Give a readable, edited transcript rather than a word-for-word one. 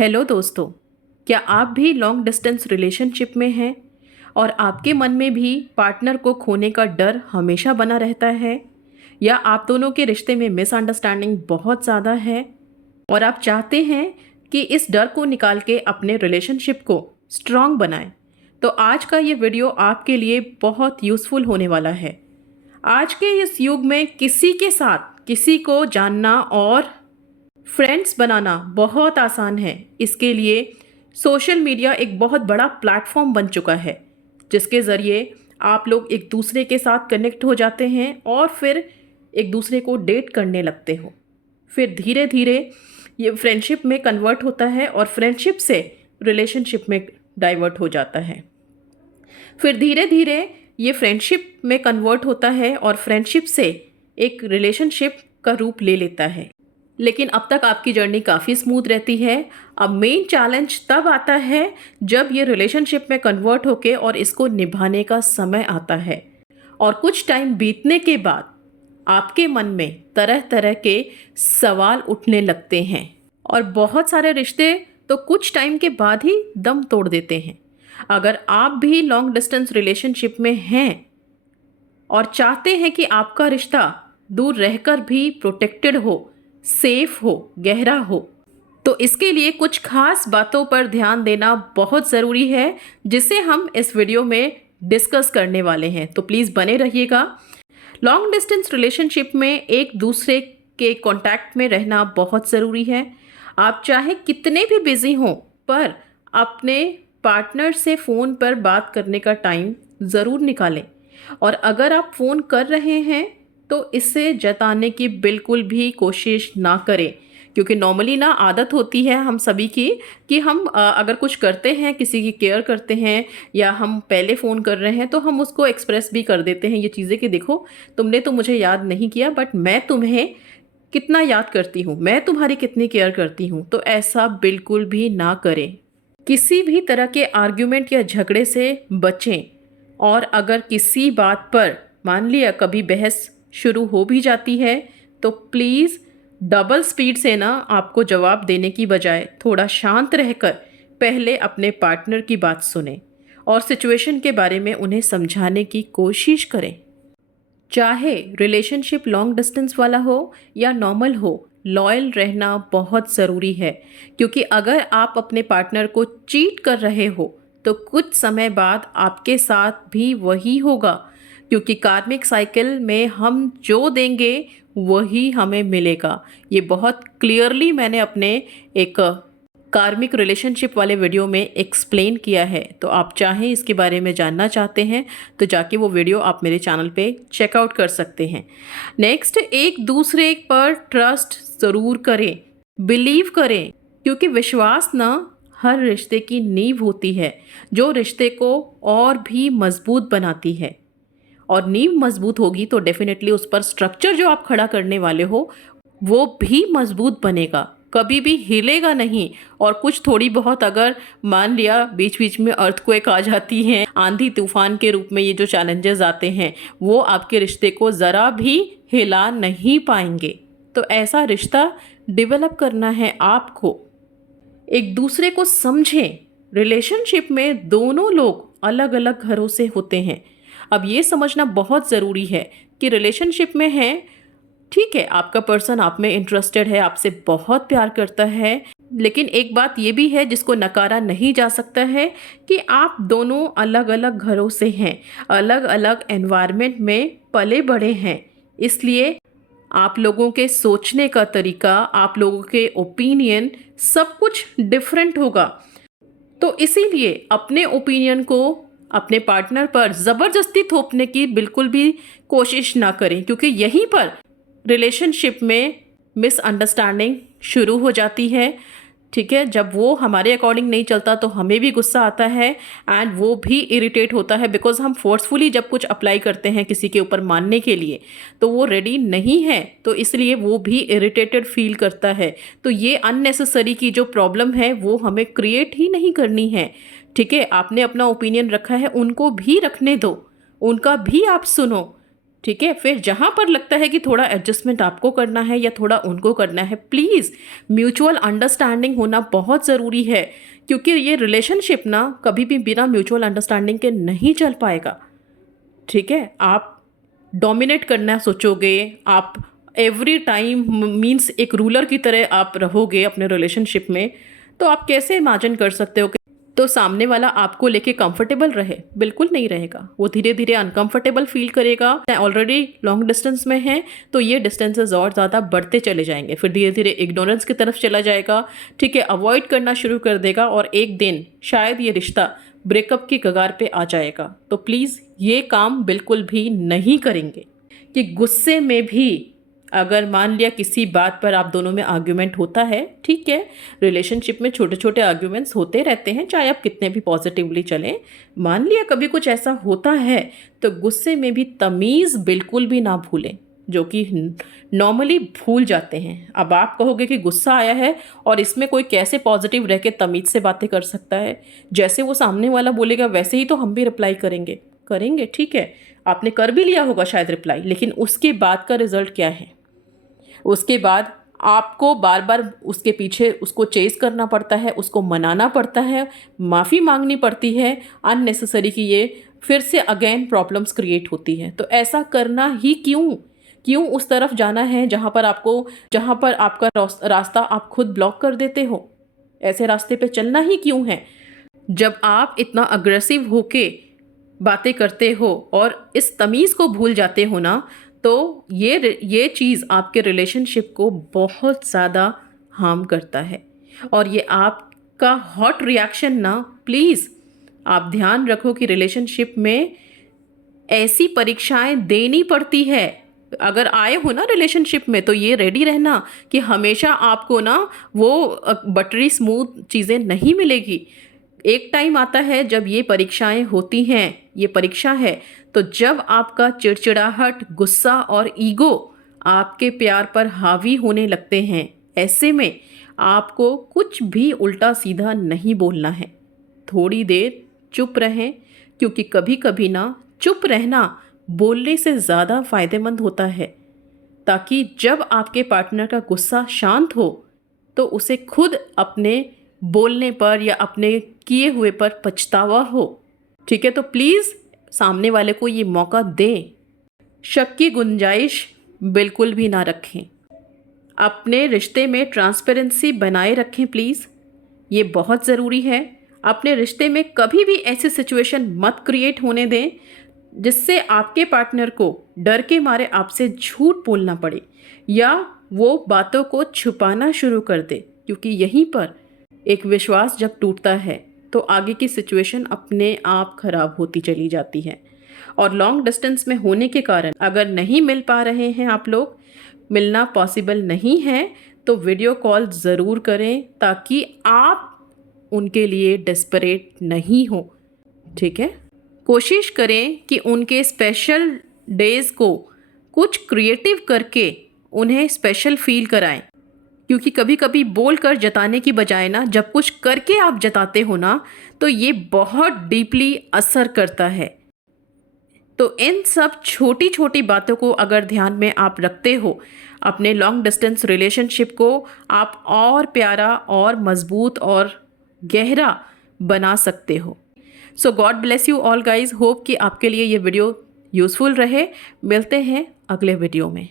Hello दोस्तों, क्या आप भी लॉन्ग डिस्टेंस रिलेशनशिप में हैं और आपके मन में भी पार्टनर को खोने का डर हमेशा बना रहता है, या आप दोनों के रिश्ते में मिसअंडरस्टैंडिंग बहुत ज़्यादा है और आप चाहते हैं कि इस डर को निकाल के अपने रिलेशनशिप को स्ट्रॉन्ग बनाएं? तो आज का ये वीडियो आपके लिए बहुत यूज़फुल होने वाला है। आज के इस युग में किसी के साथ किसी को जानना और फ्रेंड्स बनाना बहुत आसान है। इसके लिए सोशल मीडिया एक बहुत बड़ा प्लेटफॉर्म बन चुका है, जिसके ज़रिए आप लोग एक दूसरे के साथ कनेक्ट हो जाते हैं और फिर एक दूसरे को डेट करने लगते हो। फिर धीरे धीरे ये फ्रेंडशिप में कन्वर्ट होता है और फ्रेंडशिप से रिलेशनशिप में डाइवर्ट हो जाता है। फिर धीरे धीरे ये फ्रेंडशिप में कन्वर्ट होता है और फ्रेंडशिप से एक रिलेशनशिप का रूप ले लेता है। लेकिन अब तक आपकी जर्नी काफ़ी स्मूथ रहती है। अब मेन चैलेंज तब आता है जब ये रिलेशनशिप में कन्वर्ट होके और इसको निभाने का समय आता है, और कुछ टाइम बीतने के बाद आपके मन में तरह तरह के सवाल उठने लगते हैं और बहुत सारे रिश्ते तो कुछ टाइम के बाद ही दम तोड़ देते हैं। अगर आप भी लॉन्ग डिस्टेंस रिलेशनशिप में हैं और चाहते हैं कि आपका रिश्ता दूर रहकर भी प्रोटेक्टेड हो, सेफ हो, गहरा हो, तो इसके लिए कुछ खास बातों पर ध्यान देना बहुत ज़रूरी है, जिसे हम इस वीडियो में डिस्कस करने वाले हैं। तो प्लीज़ बने रहिएगा। लॉन्ग डिस्टेंस रिलेशनशिप में एक दूसरे के कांटेक्ट में रहना बहुत ज़रूरी है। आप चाहे कितने भी बिजी हों, पर अपने पार्टनर से फ़ोन पर बात करने का टाइम ज़रूर निकालें। और अगर आप फ़ोन कर रहे हैं तो इसे जताने की बिल्कुल भी कोशिश ना करें, क्योंकि नॉर्मली ना आदत होती है हम सभी की कि हम अगर कुछ करते हैं, किसी की केयर करते हैं या हम पहले फ़ोन कर रहे हैं, तो हम उसको एक्सप्रेस भी कर देते हैं ये चीज़ें कि देखो, तुमने तो मुझे याद नहीं किया, बट मैं तुम्हें कितना याद करती हूँ, मैं तुम्हारी कितनी केयर करती हूँ। तो ऐसा बिल्कुल भी ना करें। किसी भी तरह के आर्ग्यूमेंट या झगड़े से बचें। और अगर किसी बात पर मान लिया कभी बहस शुरू हो भी जाती है, तो प्लीज़ डबल स्पीड से ना आपको जवाब देने की बजाय थोड़ा शांत रहकर पहले अपने पार्टनर की बात सुनें और सिचुएशन के बारे में उन्हें समझाने की कोशिश करें। चाहे रिलेशनशिप लॉन्ग डिस्टेंस वाला हो या नॉर्मल हो, लॉयल रहना बहुत ज़रूरी है, क्योंकि अगर आप अपने पार्टनर को चीट कर रहे हो तो कुछ समय बाद आपके साथ भी वही होगा, क्योंकि कार्मिक साइकिल में हम जो देंगे वही हमें मिलेगा। ये बहुत क्लियरली मैंने अपने एक कार्मिक रिलेशनशिप वाले वीडियो में एक्सप्लेन किया है। तो आप चाहें इसके बारे में जानना चाहते हैं तो जाके वो वीडियो आप मेरे चैनल पे चेकआउट कर सकते हैं। नेक्स्ट, एक दूसरे पर ट्रस्ट ज़रूर करें, बिलीव करें, क्योंकि विश्वास ना हर रिश्ते की नींव होती है, जो रिश्ते को और भी मजबूत बनाती है। और नींव मजबूत होगी तो डेफिनेटली उस पर स्ट्रक्चर जो आप खड़ा करने वाले हो वो भी मजबूत बनेगा, कभी भी हिलेगा नहीं। और कुछ थोड़ी बहुत अगर मान लिया बीच बीच में अर्थक्वेक आ जाती हैं, आंधी तूफान के रूप में ये जो चैलेंजेस आते हैं, वो आपके रिश्ते को ज़रा भी हिला नहीं पाएंगे। तो ऐसा रिश्ता डेवलप करना है आपको। एक दूसरे को समझें। रिलेशनशिप में दोनों लोग अलग अलग घरों से होते हैं। अब ये समझना बहुत ज़रूरी है कि रिलेशनशिप में है, ठीक है, आपका पर्सन आप में इंटरेस्टेड है, आपसे बहुत प्यार करता है, लेकिन एक बात ये भी है जिसको नकारा नहीं जा सकता है कि आप दोनों अलग अलग घरों से हैं, अलग अलग एनवायरनमेंट में पले बड़े हैं। इसलिए आप लोगों के सोचने का तरीका, आप लोगों के ओपिनियन, सब कुछ डिफरेंट होगा। तो इसीलिए अपने ओपिनियन को अपने पार्टनर पर ज़बरदस्ती थोपने की बिल्कुल भी कोशिश ना करें, क्योंकि यहीं पर रिलेशनशिप में मिसअंडरस्टैंडिंग शुरू हो जाती है। ठीक है, जब वो हमारे अकॉर्डिंग नहीं चलता तो हमें भी गुस्सा आता है एंड वो भी इरिटेट होता है, बिकॉज हम फोर्सफुली जब कुछ अप्लाई करते हैं किसी के ऊपर मानने के लिए तो वो रेडी नहीं है, तो इसलिए वो भी इरिटेटेड फील करता है। तो ये अननेसेसरी की जो प्रॉब्लम है वो हमें क्रिएट ही नहीं करनी है। ठीक है, आपने अपना ओपिनियन रखा है, उनको भी रखने दो, उनका भी आप सुनो। ठीक है, फिर जहाँ पर लगता है कि थोड़ा एडजस्टमेंट आपको करना है या थोड़ा उनको करना है, प्लीज़ म्यूचुअल अंडरस्टैंडिंग होना बहुत ज़रूरी है, क्योंकि ये रिलेशनशिप ना कभी भी बिना म्यूचुअल अंडरस्टैंडिंग के नहीं चल पाएगा। ठीक है, आप डोमिनेट करना सोचोगे, आप एवरी टाइम मीन्स एक रूलर की तरह आप रहोगे अपने रिलेशनशिप में, तो आप कैसे इमेजिन कर सकते हो कि तो सामने वाला आपको लेके कंफर्टेबल रहे? बिल्कुल नहीं रहेगा, वो धीरे धीरे अनकंफर्टेबल फील करेगा। ऑलरेडी लॉन्ग डिस्टेंस में है तो ये डिस्टेंसेस और ज़्यादा बढ़ते चले जाएंगे, फिर धीरे धीरे इग्नोरेंस की तरफ चला जाएगा। ठीक है, अवॉइड करना शुरू कर देगा और एक दिन शायद ये रिश्ता ब्रेकअप की कगार पे आ जाएगा। तो प्लीज़ ये काम बिल्कुल भी नहीं करेंगे कि गुस्से में भी अगर मान लिया किसी बात पर आप दोनों में आर्ग्यूमेंट होता है, ठीक है, रिलेशनशिप में छोटे छोटे आर्ग्यूमेंट्स होते रहते हैं, चाहे आप कितने भी पॉजिटिवली चलें। मान लिया कभी कुछ ऐसा होता है तो गुस्से में भी तमीज़ बिल्कुल भी ना भूलें, जो कि नॉर्मली भूल जाते हैं। अब आप कहोगे कि गुस्सा आया है और इसमें कोई कैसे पॉजिटिव रह के तमीज़ से बातें कर सकता है? जैसे वो सामने वाला बोलेगा वैसे ही तो हम भी रिप्लाई करेंगे। ठीक है, आपने कर भी लिया होगा शायद रिप्लाई, लेकिन उसके बाद का रिजल्ट क्या है? उसके बाद आपको बार बार उसके पीछे उसको चेस करना पड़ता है, उसको मनाना पड़ता है, माफ़ी मांगनी पड़ती है अननेसेसरी की, ये फिर से अगेन प्रॉब्लम्स क्रिएट होती है। तो ऐसा करना ही क्यों उस तरफ जाना है जहाँ पर आपका रास्ता आप खुद ब्लॉक कर देते हो? ऐसे रास्ते पे चलना ही क्यों है? जब आप इतना अग्रेसिव होके बातें करते हो और इस तमीज़ को भूल जाते हो ना, तो ये चीज़ आपके रिलेशनशिप को बहुत ज़्यादा हार्म करता है। और ये आपका हॉट रिएक्शन ना, प्लीज़ आप ध्यान रखो कि रिलेशनशिप में ऐसी परीक्षाएं देनी पड़ती है। अगर आए हो ना रिलेशनशिप में तो ये रेडी रहना कि हमेशा आपको ना वो बटरी स्मूथ चीज़ें नहीं मिलेगी। एक टाइम आता है जब ये परीक्षाएं होती हैं, ये परीक्षा है, तो जब आपका चिड़चिड़ाहट, गुस्सा और ईगो आपके प्यार पर हावी होने लगते हैं, ऐसे में आपको कुछ भी उल्टा सीधा नहीं बोलना है। थोड़ी देर चुप रहें, क्योंकि कभी कभी ना चुप रहना बोलने से ज़्यादा फायदेमंद होता है, ताकि जब आपके पार्टनर का गुस्सा शांत हो तो उसे खुद अपने बोलने पर या अपने किए हुए पर पछतावा हो। ठीक है, तो प्लीज़ सामने वाले को ये मौका दें, शक की गुंजाइश बिल्कुल भी ना रखें। अपने रिश्ते में ट्रांसपेरेंसी बनाए रखें प्लीज़, ये बहुत ज़रूरी है। अपने रिश्ते में कभी भी ऐसी सिचुएशन मत क्रिएट होने दें जिससे आपके पार्टनर को डर के मारे आपसे झूठ बोलना पड़े या वो बातों को छुपाना शुरू कर दे, क्योंकि यहीं पर एक विश्वास जब टूटता है तो आगे की सिचुएशन अपने आप खराब होती चली जाती है। और लॉन्ग डिस्टेंस में होने के कारण अगर नहीं मिल पा रहे हैं आप लोग, मिलना पॉसिबल नहीं है, तो वीडियो कॉल ज़रूर करें ताकि आप उनके लिए डेस्परेट नहीं हो। ठीक है, कोशिश करें कि उनके स्पेशल डेज़ को कुछ क्रिएटिव करके उन्हें स्पेशल फील कराएं, क्योंकि कभी कभी बोल कर जताने की बजाय ना जब कुछ करके आप जताते हो ना तो ये बहुत डीपली असर करता है। तो इन सब छोटी छोटी बातों को अगर ध्यान में आप रखते हो, अपने लॉन्ग डिस्टेंस रिलेशनशिप को आप और प्यारा और मज़बूत और गहरा बना सकते हो। So god bless you all guys, hope कि आपके लिए ये वीडियो यूज़फुल रहे। मिलते हैं अगले वीडियो में।